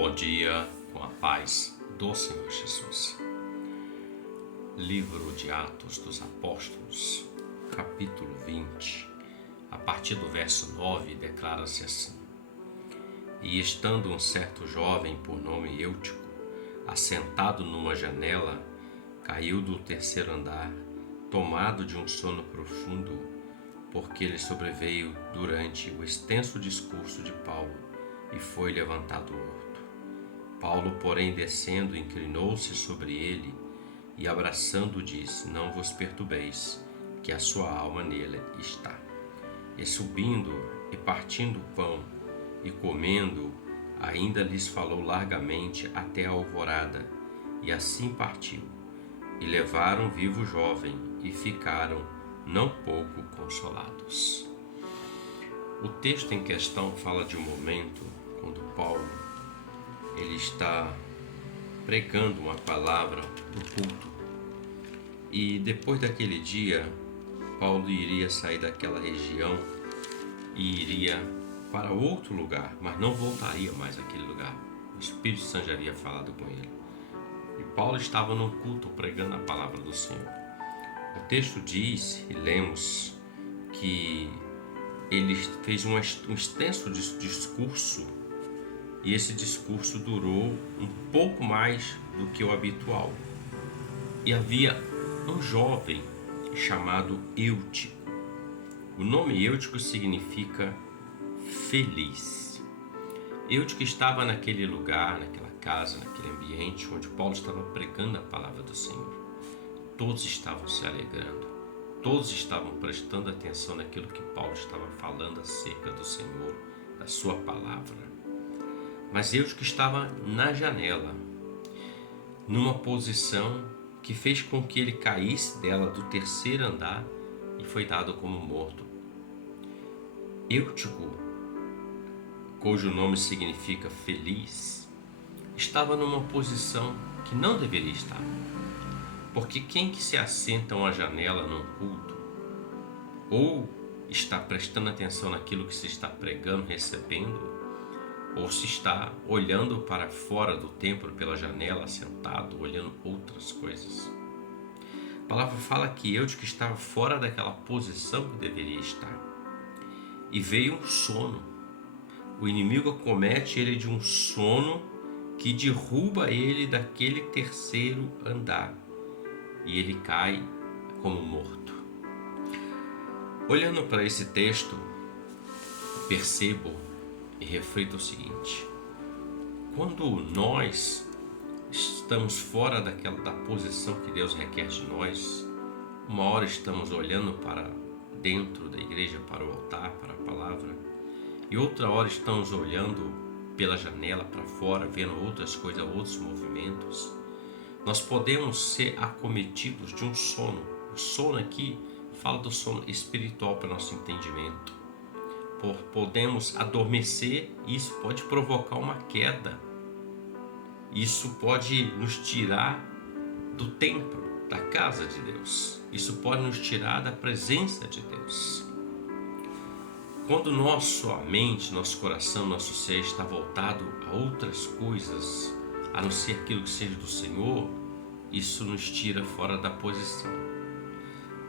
Bom dia, com a paz do Senhor Jesus. Livro de Atos dos Apóstolos, capítulo 20, a partir do verso 9, declara-se assim: E estando um certo jovem por nome Eutico, assentado numa janela, caiu do terceiro andar, tomado de um sono profundo, porque lhe sobreveio durante o extenso discurso de Paulo, e foi levantado morto. Paulo, porém, descendo, inclinou-se sobre ele e, abraçando, disse: Não vos perturbeis, que a sua alma nele está. E subindo e partindo o pão e comendo, ainda lhes falou largamente até a alvorada, e assim partiu. E levaram vivo o jovem e ficaram não pouco consolados. O texto em questão fala de um momento quando Paulo ele está pregando uma palavra no culto. E depois daquele dia, Paulo iria sair daquela região e iria para outro lugar, mas não voltaria mais àquele lugar. O Espírito Santo já havia falado com ele. E Paulo estava num culto pregando a palavra do Senhor. O texto diz, e lemos, que ele fez um extenso discurso, e esse discurso durou um pouco mais do que o habitual. E havia um jovem chamado Eutico. O nome Eutico significa feliz. Eutico estava naquele lugar, naquela casa, naquele ambiente onde Paulo estava pregando a palavra do Senhor. Todos estavam se alegrando, todos estavam prestando atenção naquilo que Paulo estava falando acerca do Senhor, da sua palavra. Mas Eutico estava na janela, numa posição que fez com que ele caísse dela do terceiro andar e foi dado como morto. Eutico, cujo nome significa feliz, estava numa posição que não deveria estar. Porque quem que se assenta a uma janela num culto, ou está prestando atenção naquilo que se está pregando, recebendo, ou se está olhando para fora do templo pela janela, sentado, olhando outras coisas. A palavra fala que Eutico estava fora daquela posição que deveria estar. E veio um sono. O inimigo acomete ele de um sono que derruba ele daquele terceiro andar. E ele cai como morto. Olhando para esse texto, percebo e reflito o seguinte: quando nós estamos fora da posição que Deus requer de nós, uma hora estamos olhando para dentro da igreja, para o altar, para a palavra, e outra hora estamos olhando pela janela para fora, vendo outras coisas, outros movimentos, nós podemos ser acometidos de um sono. O sono aqui fala do sono espiritual para nosso entendimento. Podemos adormecer e isso pode provocar uma queda. Isso pode nos tirar do templo, da casa de Deus. Isso pode nos tirar da presença de Deus. Quando nossa mente, nosso coração, nosso ser está voltado a outras coisas, a não ser aquilo que seja do Senhor, isso nos tira fora da posição.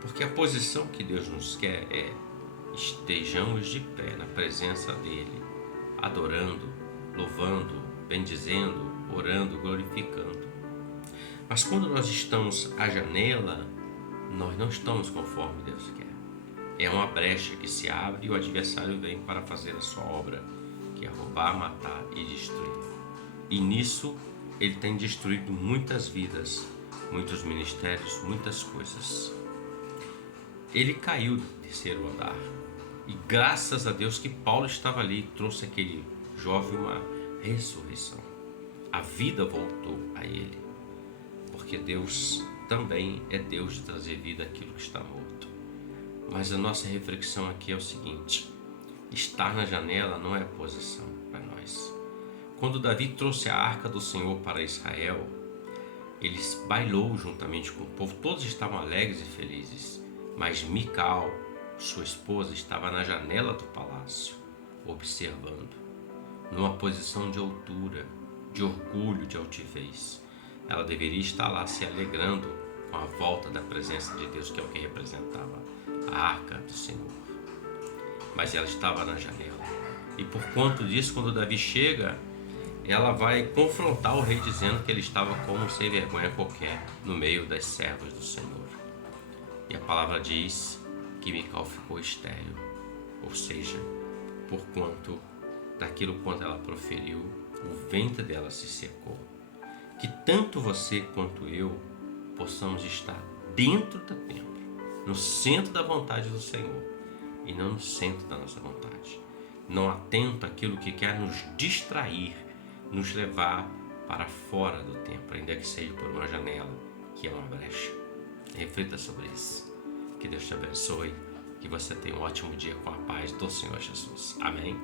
Porque a posição que Deus nos quer é: estejamos de pé na presença dele, adorando, louvando, bendizendo, orando, glorificando. Mas quando nós estamos à janela, nós não estamos conforme Deus quer. É uma brecha que se abre e o adversário vem para fazer a sua obra, que é roubar, matar e destruir. E nisso ele tem destruído muitas vidas, muitos ministérios, muitas coisas. Ele caiu do terceiro andar. E graças a Deus que Paulo estava ali e trouxe aquele jovem uma ressurreição. A vida voltou a ele. Porque Deus também é Deus de trazer vida àquilo que está morto. Mas a nossa reflexão aqui é o seguinte: estar na janela não é posição para nós. Quando Davi trouxe a arca do Senhor para Israel, ele bailou juntamente com o povo. Todos estavam alegres e felizes. Mas Mical, sua esposa, estava na janela do palácio, observando, numa posição de altura, de orgulho, de altivez. Ela deveria estar lá se alegrando com a volta da presença de Deus, que é o que representava a arca do Senhor. Mas ela estava na janela. E por conta disso, quando Davi chega, ela vai confrontar o rei dizendo que ele estava como um sem vergonha qualquer no meio das servas do Senhor. E a palavra diz que Mical ficou estéril, ou seja, por conta daquilo quanto ela proferiu, o ventre dela se secou. Que tanto você quanto eu possamos estar dentro do templo, no centro da vontade do Senhor e não no centro da nossa vontade. Não atento àquilo que quer nos distrair, nos levar para fora do templo, ainda que seja por uma janela, que é uma brecha. Reflita sobre isso. Que Deus te abençoe, que você tenha um ótimo dia com a paz do Senhor Jesus. Amém?